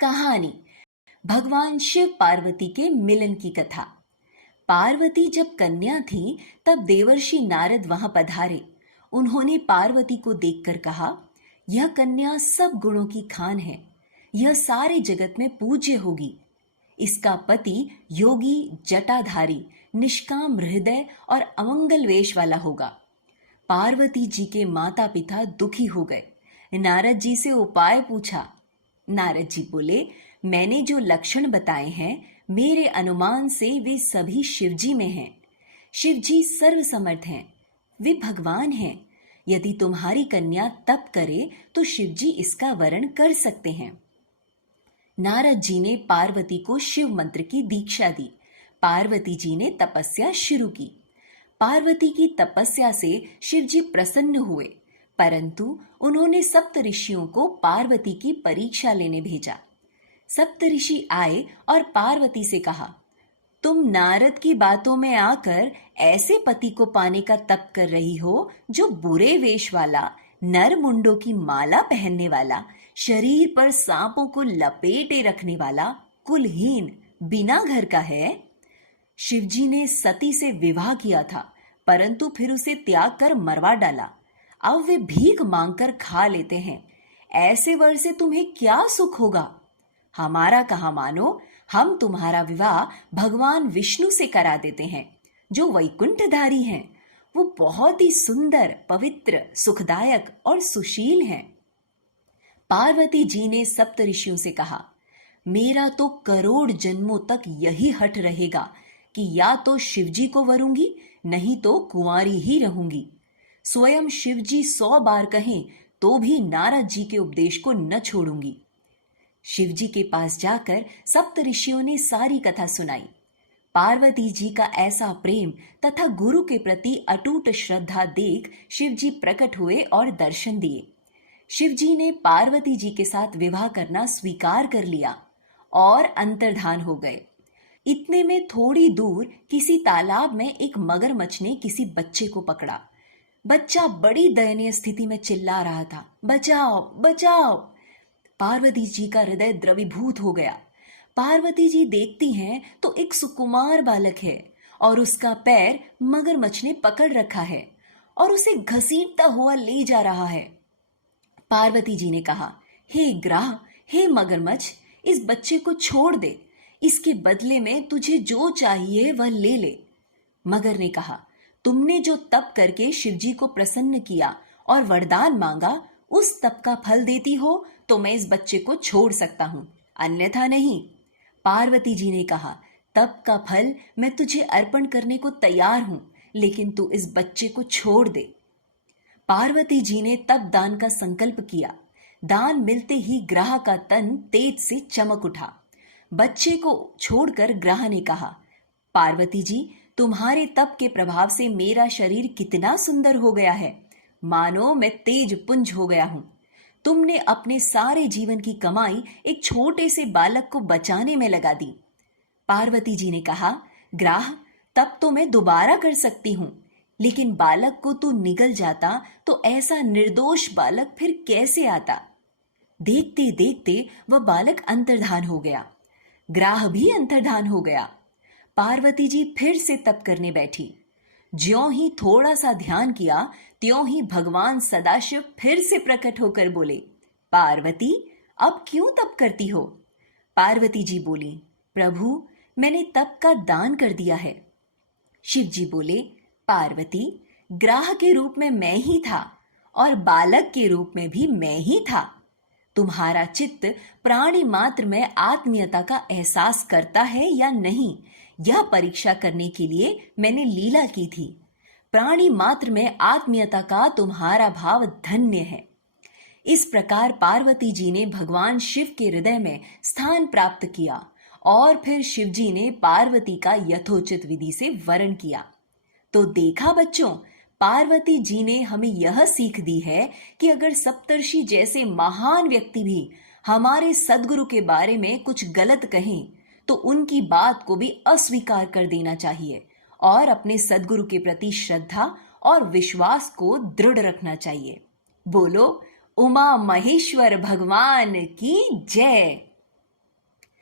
कहानी। भगवान शिव पार्वती के मिलन की कथा। पार्वती जब कन्या थी तब देवर्षि नारद वहां पधारे। उन्होंने पार्वती को देखकर कहा, यह कन्या सब गुणों की खान है। यह सारे जगत में पूज्य होगी। इसका पति योगी, जटाधारी, निष्काम हृदय और अमंगल वेश वाला होगा। पार्वती जी के माता पिता दुखी हो गए। नारद जी से उपाय पूछा। नारद जी बोले, मैंने जो लक्षण बताए हैं, मेरे अनुमान से वे सभी शिवजी में हैं। शिवजी सर्वसमर्थ हैं, वे भगवान हैं। यदि तुम्हारी कन्या तप करे तो शिवजी इसका वरण कर सकते हैं। नारद जी ने पार्वती को शिव मंत्र की दीक्षा दी। पार्वती जी ने तपस्या शुरू की। पार्वती की तपस्या से शिवजी प्रसन्न हुए, परंतु उन्होंने सप्त ऋषियों को पार्वती की परीक्षा लेने भेजा। सप्त ऋषि आए और पार्वती से कहा, तुम नारद की बातों में आकर ऐसे पति को पाने का तप कर रही हो जो बुरे वेश वाला, नर मुंडों की माला पहनने वाला, शरीर पर सांपों को लपेटे रखने वाला, कुलहीन, बिना घर का है। शिवजी ने सती से विवाह किया था, परंतु फिर उसे त्याग कर मरवा डाला। अब वे भीख मांगकर खा लेते हैं। ऐसे वर से तुम्हें क्या सुख होगा? हमारा कहा मानो, हम तुम्हारा विवाह भगवान विष्णु से करा देते हैं, जो वैकुंठधारी हैं। वो बहुत ही सुंदर, पवित्र, सुखदायक और सुशील हैं। पार्वती जी ने सप्त ऋषियों से कहा, मेरा तो करोड़ जन्मों तक यही हठ रहेगा कि या तो शिवजी को वरूंगी, नहीं तो कुंवारी ही रहूंगी। स्वयं शिवजी 100 बार कहें तो भी नारद जी के उपदेश को न छोड़ूंगी। शिवजी के पास जाकर सप्त ऋषियों ने सारी कथा सुनाई। पार्वती जी का ऐसा प्रेम तथा गुरु के प्रति अटूट श्रद्धा देख शिवजी प्रकट हुए और दर्शन दिए। शिवजी ने पार्वती जी के साथ विवाह करना स्वीकार कर लिया और अंतर्धान हो गए। इतने में थोड़ी दूर किसी तालाब में एक मगरमच्छ ने किसी बच्चे को पकड़ा। बच्चा बड़ी दयनीय स्थिति में चिल्ला रहा था, बचाओ बचाओ। पार्वती जी का हृदय द्रवीभूत हो गया। पार्वती जी देखती हैं तो एक सुकुमार बालक है और उसका पैर मगरमच्छ ने पकड़ रखा है और उसे घसीटता हुआ ले जा रहा है। पार्वती जी ने कहा, हे ग्राह, हे मगरमच्छ, इस बच्चे को छोड़ दे। इसके बदले में तुझे जो चाहिए वह ले ले। मगर ने कहा, तुमने जो तप करके शिवजी को प्रसन्न किया और वरदान मांगा, उस तप का फल देती हो तो मैं इस बच्चे को छोड़ सकता हूं, अन्यथा नहीं। पार्वती जी ने कहा, तप का फल मैं तुझे अर्पण करने को तैयार हूं, लेकिन तू इस बच्चे को छोड़ दे। पार्वती जी ने तप दान का संकल्प किया। दान मिलते ही ग्राह का तन तेज से चमक उठा। बच्चे को छोड़कर ग्राह ने कहा, पार्वती जी, तुम्हारे तप के प्रभाव से मेरा शरीर कितना सुंदर हो गया है, मानो मैं तेज पुंज हो गया हूं। तुमने अपने सारे जीवन की कमाई एक छोटे से बालक को बचाने में लगा दी। पार्वती जी ने कहा, ग्राह, तब तो मैं दोबारा कर सकती हूं, लेकिन बालक को तू निगल जाता तो ऐसा निर्दोष बालक फिर कैसे आता। देखते देखते वह बालक अंतर्धान हो गया। ग्राह भी अंतर्धान हो गया। पार्वती जी फिर से तप करने बैठी। ज्यों ही थोड़ा सा ध्यान किया, त्यों ही भगवान सदाशिव फिर से प्रकट होकर बोले, पार्वती, अब क्यों तप करती हो? पार्वती जी बोली, प्रभु, मैंने तप का दान कर दिया है। शिव जी बोले, पार्वती, ग्राह के रूप में मैं ही था और बालक के रूप में भी मैं ही था। तुम्हारा चित्त प्राणी मात्र में आत्मीयता का एहसास करता है या नहीं, यह परीक्षा करने के लिए मैंने लीला की थी। प्राणी मात्र में आत्मीयता का तुम्हारा भाव धन्य है। इस प्रकार पार्वती जी ने भगवान शिव के हृदय में स्थान प्राप्त किया और फिर शिव जी ने पार्वती का यथोचित विधि से वरण किया। तो देखा बच्चों, पार्वती जी ने हमें यह सीख दी है कि अगर सप्तर्षि जैसे महान व्यक्ति भी हमारे सद्गुरु के बारे में कुछ गलत कहें तो उनकी बात को भी अस्वीकार कर देना चाहिए और अपने सद्गुरु के प्रति श्रद्धा और विश्वास को दृढ़ रखना चाहिए। बोलो, उमा महेश्वर भगवान की जय।